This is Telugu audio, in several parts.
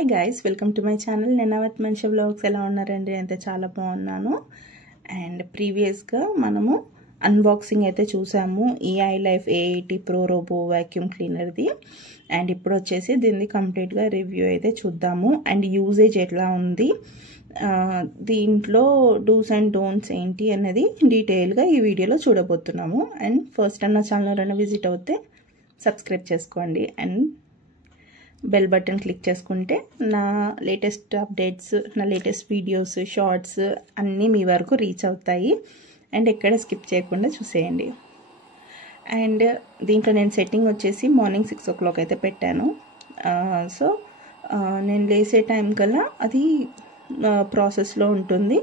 Hi guys, welcome to my channel. Nenavath మనిషి వ్లాగ్స్. ఎలా ఉన్నారండి? అయితే చాలా బాగున్నాను. అండ్ ప్రీవియస్గా మనము అన్బాక్సింగ్ అయితే చూసాము ఈ iLife A80 Pro robo vacuum క్లీనర్ది. అండ్ ఇప్పుడు వచ్చేసి దీన్ని కంప్లీట్గా రివ్యూ అయితే చూద్దాము అండ్ యూజేజ్ ఎట్లా ఉంది, దీంట్లో డూస్ అండ్ డోంట్స్ ఏంటి అనేది డీటెయిల్గా ఈ వీడియోలో చూడబోతున్నాము. అండ్ ఫస్ట్ టైం నా ఛానల్ ఎవరైనా విజిట్ అవుతే సబ్స్క్రైబ్ చేసుకోండి అండ్ బెల్ బటన్ క్లిక్ చేసుకుంటే నా లేటెస్ట్ అప్డేట్స్, నా లేటెస్ట్ వీడియోస్, షార్ట్స్ అన్నీ మీ వరకు రీచ్ అవుతాయి. అండ్ ఎక్కడ స్కిప్ చేయకుండా చూసేయండి. అండ్ దీంట్లో నేను సెట్టింగ్ వచ్చేసి మార్నింగ్ 6 o'clock అయితే పెట్టాను. సో నేను లేసే టైం కల్లా అది ప్రాసెస్లో ఉంటుంది,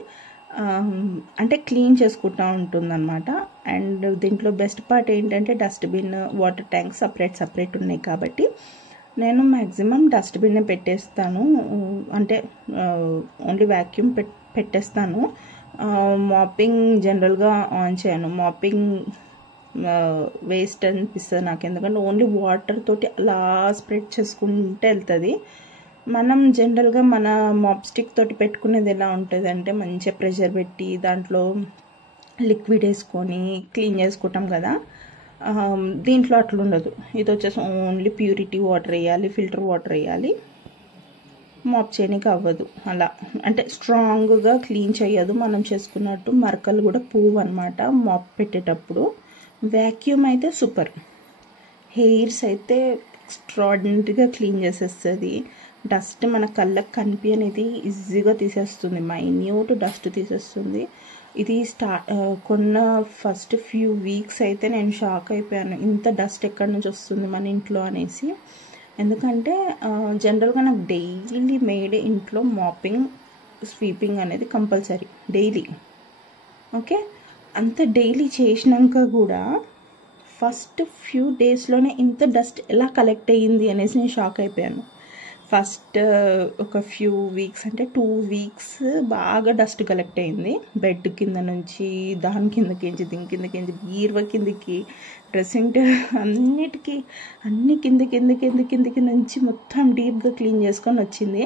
అంటే క్లీన్ చేసుకుంటూ ఉంటుంది అనమాట. అండ్ దీంట్లో బెస్ట్ పార్ట్ ఏంటంటే డస్ట్బిన్, వాటర్ ట్యాంక్ సపరేట్ ఉన్నాయి కాబట్టి నేను మ్యాక్సిమం డస్ట్బిన్నే పెట్టేస్తాను, అంటే ఓన్లీ వ్యాక్యూమ్ పెట్టేస్తాను. మాపింగ్ జనరల్గా ఆన్ చేయను. మాపింగ్ వేస్ట్ అనిపిస్తుంది నాకు, ఎందుకంటే ఓన్లీ వాటర్ తోటి అలా స్ప్రెడ్ చేసుకుంటే వెళ్తుంది. మనం జనరల్గా మన మాప్ స్టిక్ తోటి పెట్టుకునేది ఎలా ఉంటుంది అంటే మంచిగా ప్రెషర్ పెట్టి దాంట్లో లిక్విడ్ వేసుకొని క్లీన్ చేసుకుంటాం కదా. దీంట్లో అట్లా ఉండదు. ఇది వచ్చేసి ఓన్లీ ప్యూరిటీ వాటర్ వేయాలి, ఫిల్టర్ వాటర్ వేయాలి. మాప్ చేయడానికి అవ్వదు అలా, అంటే స్ట్రాంగ్గా క్లీన్ చేయదు. మనం చేసుకున్నట్టు మరకలు కూడా పోవు అనమాట మాప్ పెట్టేటప్పుడు. వ్యాక్యూమ్ అయితే సూపర్. హెయిర్స్ అయితే ఎక్స్ట్రాడినరీగా క్లీన్ చేసేస్తుంది. డస్ట్ మన కళ్ళకు కనిపించనిది ఈజీగా తీసేస్తుంది, మైన్యూట్ డస్ట్ తీసేస్తుంది. ఇది కొన్న ఫస్ట్ ఫ్యూ వీక్స్ అయితే నేను షాక్ అయిపోయాను, ఇంత డస్ట్ ఎక్కడి నుంచి వస్తుంది మన ఇంట్లో అనేసి. ఎందుకంటే జనరల్గా నాకు డైలీ మేడ్ ఇంట్లో మాపింగ్, స్వీపింగ్ అనేది కంపల్సరీ డైలీ. ఓకే, అంత డైలీ చేసినాక కూడా ఫస్ట్ ఫ్యూ డేస్లోనే ఇంత డస్ట్ ఎలా కలెక్ట్ అయ్యింది అనేసి నేను షాక్ అయిపోయాను. ఫస్ట్ ఒక ఫ్యూ వీక్స్ అంటే 2 weeks బాగా డస్ట్ కలెక్ట్ అయింది. బెడ్ కింద నుంచి, దాని కిందకించి, దీని కిందకించి, బీరువా కిందకి, డ్రెస్సింగ్ అన్ని కిందకి నుంచి మొత్తం డీప్గా క్లీన్ చేసుకొని వచ్చింది.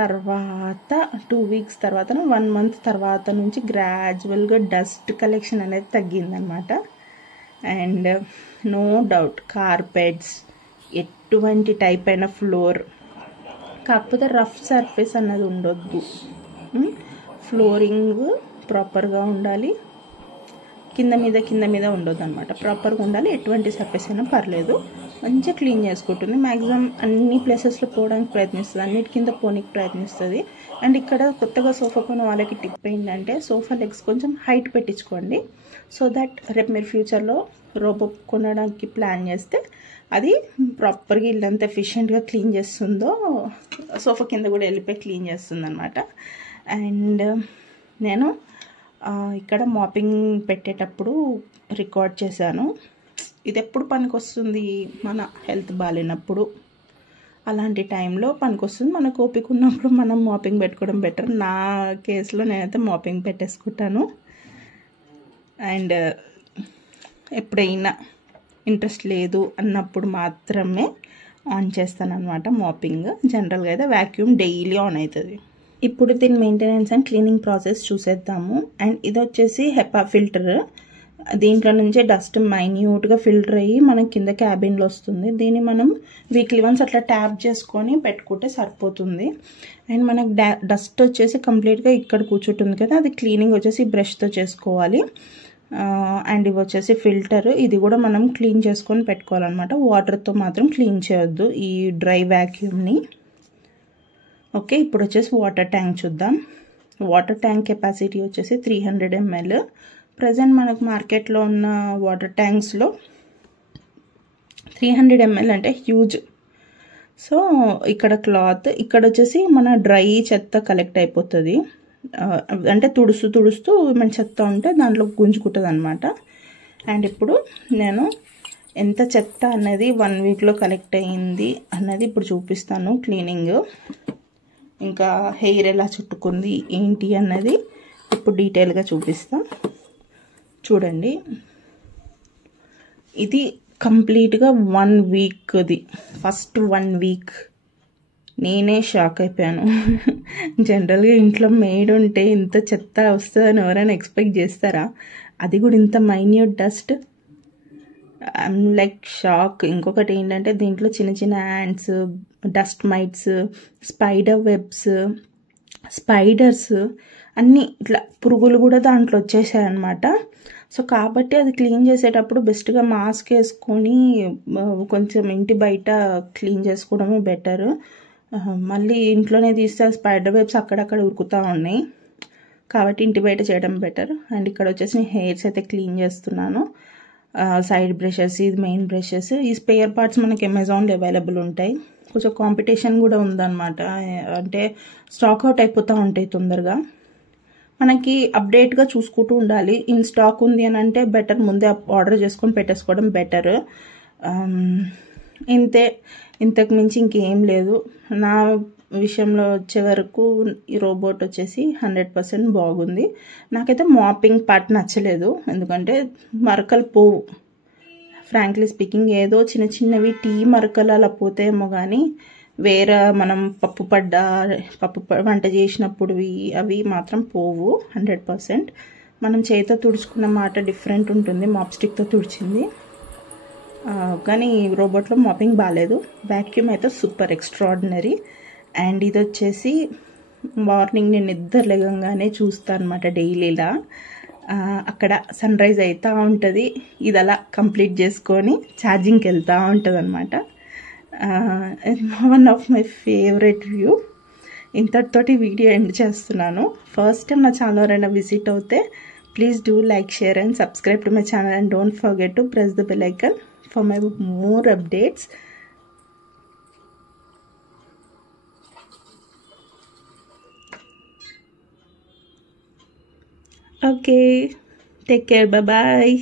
తర్వాత 2 weeks తర్వాత 1 month తర్వాత నుంచి గ్రాడ్యువల్గా డస్ట్ కలెక్షన్ అనేది తగ్గిందనమాట. అండ్ నో డౌట్ కార్పెట్స్, ఎటువంటి టైప్ అయిన ఫ్లోర్, కాకపోతే రఫ్ సర్ఫేస్ అన్నది ఉండొద్దు. ఫ్లోరింగ్ ప్రాపర్గా ఉండాలి, కింద మీద ఉండొద్దు అనమాట. ప్రాపర్గా ఉండాలి. ఎటువంటి సర్ఫేస్ అయినా పర్లేదు, మంచిగా క్లీన్ చేసుకుంటుంది. మ్యాక్సిమం అన్ని ప్లేసెస్లో పోవడానికి ప్రయత్నిస్తుంది, అన్నిటి కింద పోనీకి ప్రయత్నిస్తుంది. అండ్ ఇక్కడ కొత్తగా సోఫా కొన్న వాళ్ళకి టిప్ ఏంటంటే సోఫా లెగ్స్ కొంచెం హైట్ పెట్టించుకోండి, సో దట్ రేపు మీరు ఫ్యూచర్లో రోబో కొనడానికి ప్లాన్ చేస్తే అది ప్రాపర్గా ఇల్లంతా ఎఫిషియెంట్గా క్లీన్ చేస్తుందో సోఫా కింద కూడా వెళ్ళిపోయి క్లీన్ చేస్తుంది అనమాట. అండ్ నేను ఇక్కడ మాపింగ్ పెట్టేటప్పుడు రికార్డ్ చేశాను. ఇది ఎప్పుడు పనికొస్తుంది, మన హెల్త్ బాగాలేనప్పుడు, అలాంటి టైంలో పనికొస్తుంది. మనకు ఓపిక ఉన్నప్పుడు మనం మాపింగ్ పెట్టుకోవడం బెటర్. నా కేసులో నేనైతే మాపింగ్ పెట్టేసుకుంటాను. అండ్ ఎప్పుడైనా ఇంట్రెస్ట్ లేదు అన్నప్పుడు మాత్రమే ఆన్ చేస్తాను అనమాట మాపింగ్. జనరల్గా అయితే వ్యాక్యూమ్ డైలీ ఆన్ అవుతుంది. ఇప్పుడు దీని మెయింటెనెన్స్ అండ్ క్లీనింగ్ ప్రాసెస్ చూసేద్దాము. అండ్ ఇది వచ్చేసి హెపా ఫిల్టర్. దీంట్లో నుంచే డస్ట్ మైన్యూట్గా ఫిల్టర్ అయ్యి మనకి కింద క్యాబిన్లో వస్తుంది. దీన్ని మనం వీక్లీ వన్స్ అట్లా ట్యాప్ చేసుకొని పెట్టుకుంటే సరిపోతుంది. అండ్ మనకు డస్ట్ వచ్చేసి కంప్లీట్గా ఇక్కడ కూర్చుంటుంది కదా, అది క్లీనింగ్ వచ్చేసి బ్రష్తో చేసుకోవాలి. అండ్ ఇవి వచ్చేసి ఫిల్టర్, ఇది కూడా మనం క్లీన్ చేసుకొని పెట్టుకోవాలన్నమాట. వాటర్తో మాత్రం క్లీన్ చేయొద్దు ఈ డ్రై వ్యాక్యూమ్ని. ఓకే, ఇప్పుడు వచ్చేసి వాటర్ ట్యాంక్ చూద్దాం. వాటర్ ట్యాంక్ కెపాసిటీ వచ్చేసి 300 ml. ప్రజెంట్ మనకు మార్కెట్లో ఉన్న వాటర్ ట్యాంక్స్లో 300 ml అంటే హ్యూజ్. సో ఇక్కడ క్లాత్, ఇక్కడ వచ్చేసి మన డ్రై చెత్త కలెక్ట్ అయిపోతుంది, అంటే తుడుస్తూ మన చెత్త ఉంటే దాంట్లో గుంజుకుంటుంది అనమాట. అండ్ ఇప్పుడు నేను ఎంత చెత్త అనేది 1 weekలో కలెక్ట్ అయ్యింది అన్నది ఇప్పుడు చూపిస్తాను. క్లీనింగ్, ఇంకా హెయిర్ ఎలా చుట్టుకుంది ఏంటి అన్నది ఇప్పుడు డీటెయిల్గా చూపిస్తాను. చూడండి, ఇది కంప్లీట్గా 1 weekది. ఫస్ట్ 1 week నేనే షాక్ అయిపోయాను. జనరల్గా ఇంట్లో మెయిడ్ ఉంటే ఇంత చెత్త వస్తుందని ఎవరైనా ఎక్స్పెక్ట్ చేస్తారా? అది కూడా ఇంత minute dust. I'm like shock. ఇంకొకటి ఏంటంటే దీంట్లో చిన్న చిన్న ants, dust mites, spider webs, spiders అన్నీ ఇట్లా పురుగులు కూడా దాంట్లో వచ్చేసాయి అన్నమాట. సో కాబట్టి అది క్లీన్ చేసేటప్పుడు బెస్ట్గా మాస్క్ వేసుకొని కొంచెం ఇంటి బయట క్లీన్ చేసుకోవడమే బెటర్. మళ్ళీ ఇంట్లోనే తీస్తే స్పైడర్ వెబ్స్ అక్కడక్కడ ఉరుకుతూ ఉన్నాయి, కాబట్టి ఇంటి బయట చేయడం బెటర్. అండ్ ఇక్కడ వచ్చేసి హెయిర్స్ అయితే క్లీన్ చేస్తున్నాను. సైడ్ బ్రషెస్, ఇది మెయిన్ బ్రషెస్. ఈ స్పేర్ పార్ట్స్ మనకి అమెజాన్లో అవైలబుల్ ఉంటాయి. కొంచెం కాంపిటీషన్ కూడా ఉందన్నమాట, అంటే స్టాక్ అవుట్ అయిపోతూ ఉంటాయి తొందరగా. మనకి అప్డేట్గా చూసుకుంటూ ఉండాలి. ఇన్ స్టాక్ ఉంది అని అంటే బెటర్, ముందే ఆర్డర్ చేసుకొని పెట్టేసుకోవడం బెటర్. ఇంతే, ఇంతకు మించి ఇంకేం లేదు. నా విషయంలో వచ్చే వరకు ఈ రోబోట్ వచ్చేసి 100% బాగుంది. నాకైతే మాపింగ్ పార్ట్ నచ్చలేదు, ఎందుకంటే మరకలు పోవు. ఫ్రాంక్లీ స్పీకింగ్, ఏదో చిన్న చిన్నవి టీ మరకలు అలా పోతాయేమో కానీ వేరే మనం పప్పు వంట చేసినప్పుడు అవి మాత్రం పోవు 100%. మనం చేతితో తుడుచుకున్న మాట డిఫరెంట్ ఉంటుంది, మాప్ స్టిక్తో తుడిచింది. కానీ రోబోట్లో మాపింగ్ బాగాలేదు. వ్యాక్యూమ్ అయితే సూపర్ ఎక్స్ట్రాడినరీ. అండ్ ఇది వచ్చేసి మార్నింగ్ నేను నిద్ర లేగంగానే చూస్తాను అనమాట డైలీలా. అక్కడ సన్ రైజ్ అవుతూ ఉంటుంది, ఇది అలా కంప్లీట్ చేసుకొని ఛార్జింగ్కి వెళ్తూ ఉంటుంది అనమాట. One of my favourite view. ఇంతటితోటి వీడియో ఎండ్ చేస్తున్నాను. ఫస్ట్ టైం నా ఛానల్ ఎవరైనా విజిట్ అవుతే please do like, share and subscribe to my channel and don't forget to press the bell icon for my more updates. Okay, take care, bye bye.